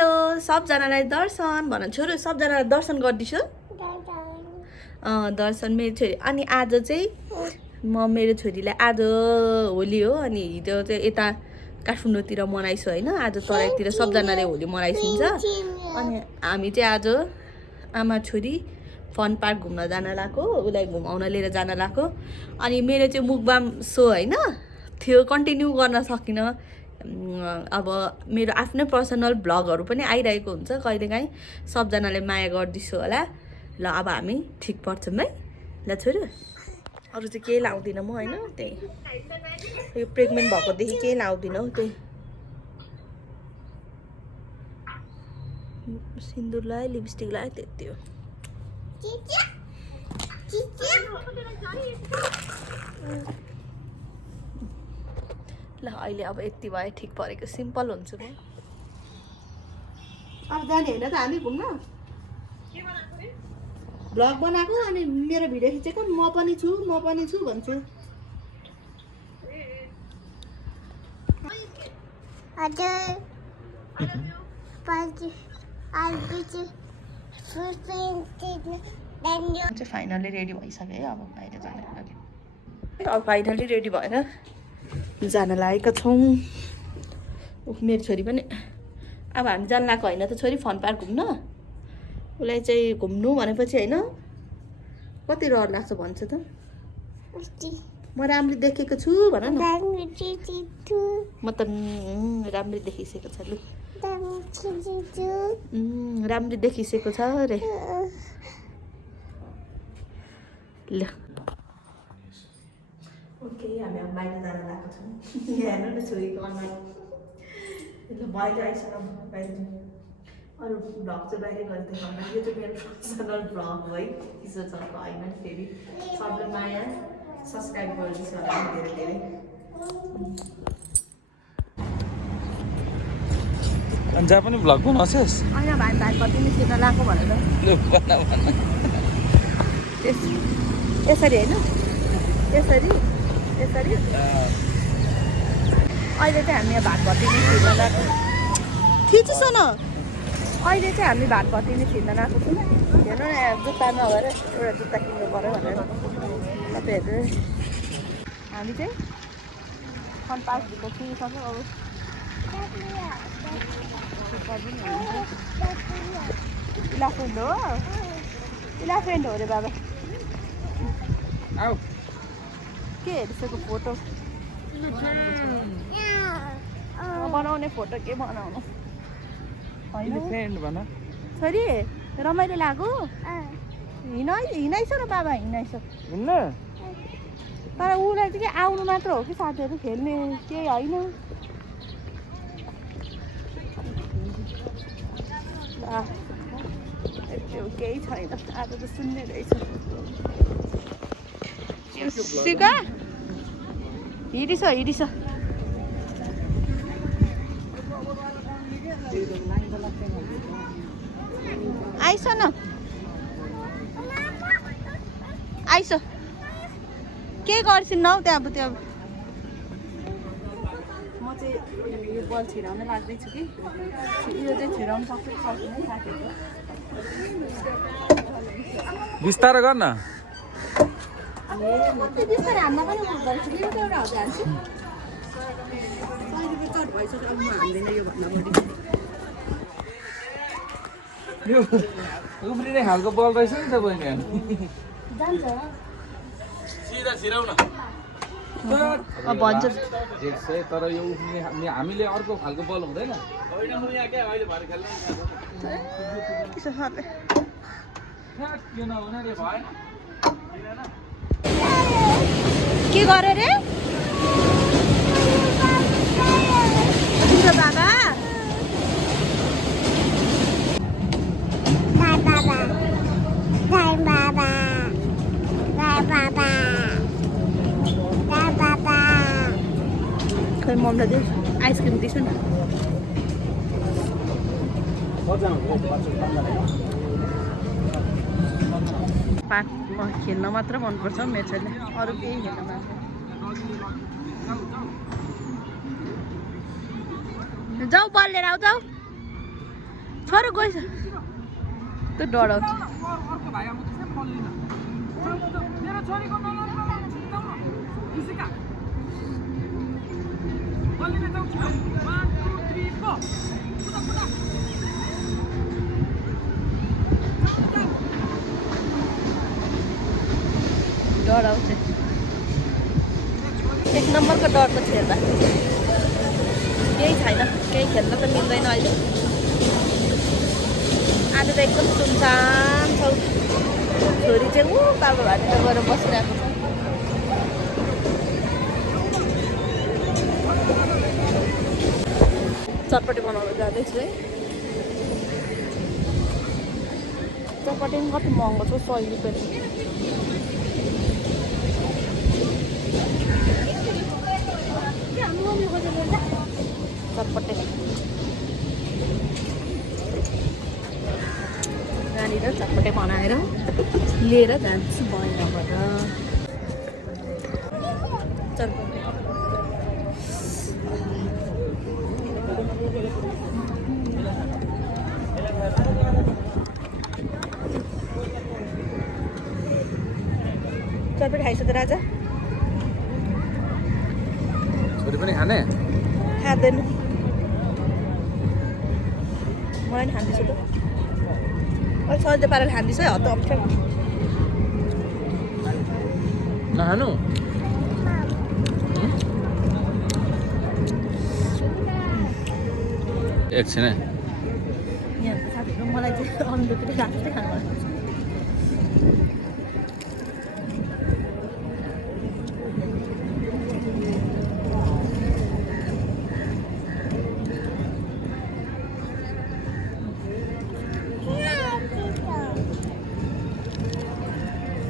hello सबजनालाई दर्शन भन छोरो सबजनालाई दर्शन गर्दिछु दर्शन मेरो छोरी अनि आज चाहिँ म मेरो छोरीलाई आज होली हो अनि हिजो चाहिँ यता काठमाडौँतिर मनाइछु हैन आज तराईतिर सबजनाले होली मनाइसिन्छ अनि हामी चाहिँ आज आमा छोरी फन पार्क घुम्न जान लाग्यो उलाई घुमाउन लिएर जान लाग्यो अनि मेरो चाहिँ मुकबाम सो हैन थियो कन्टिन्यू गर्न सकिन अब मेरो आफ्नै पर्सनल भ्लगहरु पनि आइरहेको हुन्छ कहिलेकाहीँ सबजनाले माया गर्दिछु होला ल अब हामी ठीक पर्छौं है ल छोरो अरु चाहिँ केही लाउँदिन म हैन त्यही यो प्रेग्नेन्ट भएको देखि केही लाउँदिन हौ त्यही सिन्दुर लाए लिपस्टिक लाए त्यति हो ल अहिले अब यति भए ठीक परेको सिम्पल हुन्छु म अब जाने हैन त हामी घुम्न भ्लग बनाएको अनि मेरो भिडियो खिचेको म पनि छु भन्छु फाइनली रेडी भइसक्यो है अब बाहिर जानको लागि अब फाइनली रेडी भएर जान लागेका छौं मेरो छोरी पनि अब हामी जान लागेको हैन त छोरी फन पार्क घुम्न उलाई चाहिँ घुम्नु भनेपछि हैन कति रहर लाग्छ भन्छ त म राम्ररी देखेको छु भन न म त राम्ररी देखिसकेको छ लु राम्ररी देखिसकेको छ रे ल ओके हामी अब बाहिर जान लागेको छौँ हेर्नु न छोरीको अनुहार ल बाहिर आइसक्यो बाहिर अरू भ्लग चाहिँ बाहिर गरेर देखाउन यो चाहिँ मेरो पर्सनल भ्लग हो है त्यसो छ होइन फेरि सबले माया सब्सक्राइब गरिदिनुहोस् होला धेरै धेरै अनि जहाँ पनि भ्लग बनाउँछस् होइन भाइ भाइ कति निस्किन लाग्यो भनेर यसरी होइन यसरी अहिले चाहिँ हामी भातभती नै छिर्न गएको खिचिस न अहिले चाहिँ हामी भातभती नै छिर्न गएको छौँ हेर्नु न जुत्ता नभएर एउटा जुत्ता किन्नु पऱ्यो भनेर तपाईँहरू हामी चाहिँ फन पार्कभित्र छिरिसक्यो अब इलाफेन्ट हो इलाफेन्ट हो रे बाबा के हेरिसक्यो फोटो बनाउने फोटो के बनाउनु होइन छोरी रमाइलो लाग्यो हिँडाइछ र बाबा हिँडाइछ तर उसलाई चाहिँ के आउनु मात्र हो कि साथीहरू खेल्ने केही होइन केही छैन आज त सुन्ने रहेछ सिका हिँडिस आइस न आइस के गर्छिन् हौ त्यहाँ अब त्यो म चाहिँ यो बल छिराउन लाग्दैछु कि यो चाहिँ छिराउनु सक्छ सक्दैन साथीहरू बिस्तारो गर्न बिस्तारै हान्न पनि हुँदो रहेछ नि एउटा हजार हाल्छु 100 रुपियाँ चट भइसक्यो अब म हाल्दैन यो भन्दा बढी यो उफ्रिने खालको बल रहेछ नि त बहिनी जान्छ सिधा छिराउन अब भन्छ तर यो उफ्रिने हामीले अर्को खालको बल हुँदैन के गरे रे बाबा खै मम्मीलाई दियो आइसक्रिम दिन्छु नि पार्कमा खेल्न मात्र मनपर्छ मेरो छोरीले अरू केही खेल्न मन जाऊ बल लिएर आऊ जाऊ छोरो गएछ त्यो डराउँछ अर्को भाइ आउँछ त्यसै बल्लिन मेरो छोरीको नम्बर इसिका बल्लिन जाऊ 1 2 3 4 पुटा पुटा डराउँछ एक नम्बरको डर त खेल्दा केही छैन केही खेल्न त मिल्दैन अहिले आज त एकदम सुनसान छ छोरी चाहिँ ऊ बाबा भाटीमा गएर बसिरहेको छ चटपटी बनाउनु जाँदैछु है चटपटी पनि कति महँगो छ 100 रुपियाँ चटपटे यहाँनिर चटपटे बनाएर लिएर जान्छु बहिनीबाट चटपटे चटपटे खाइस त राजा छोरी पनि खाने खाँदैन मलाई नि खाँदैछु त अलिक सजिलो पारेर खाँदैछ है हत्त अप्ठ्यारो नखानु एकछिन है यहाँ साथीहरू मलाई चाहिँ अन्डोतिर राख्दै खानु मन पर्छ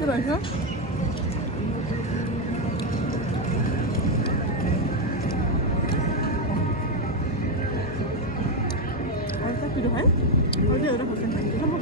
के भन्छ अरू कति खायो अझै एउटा खोर्सानी खान्छ म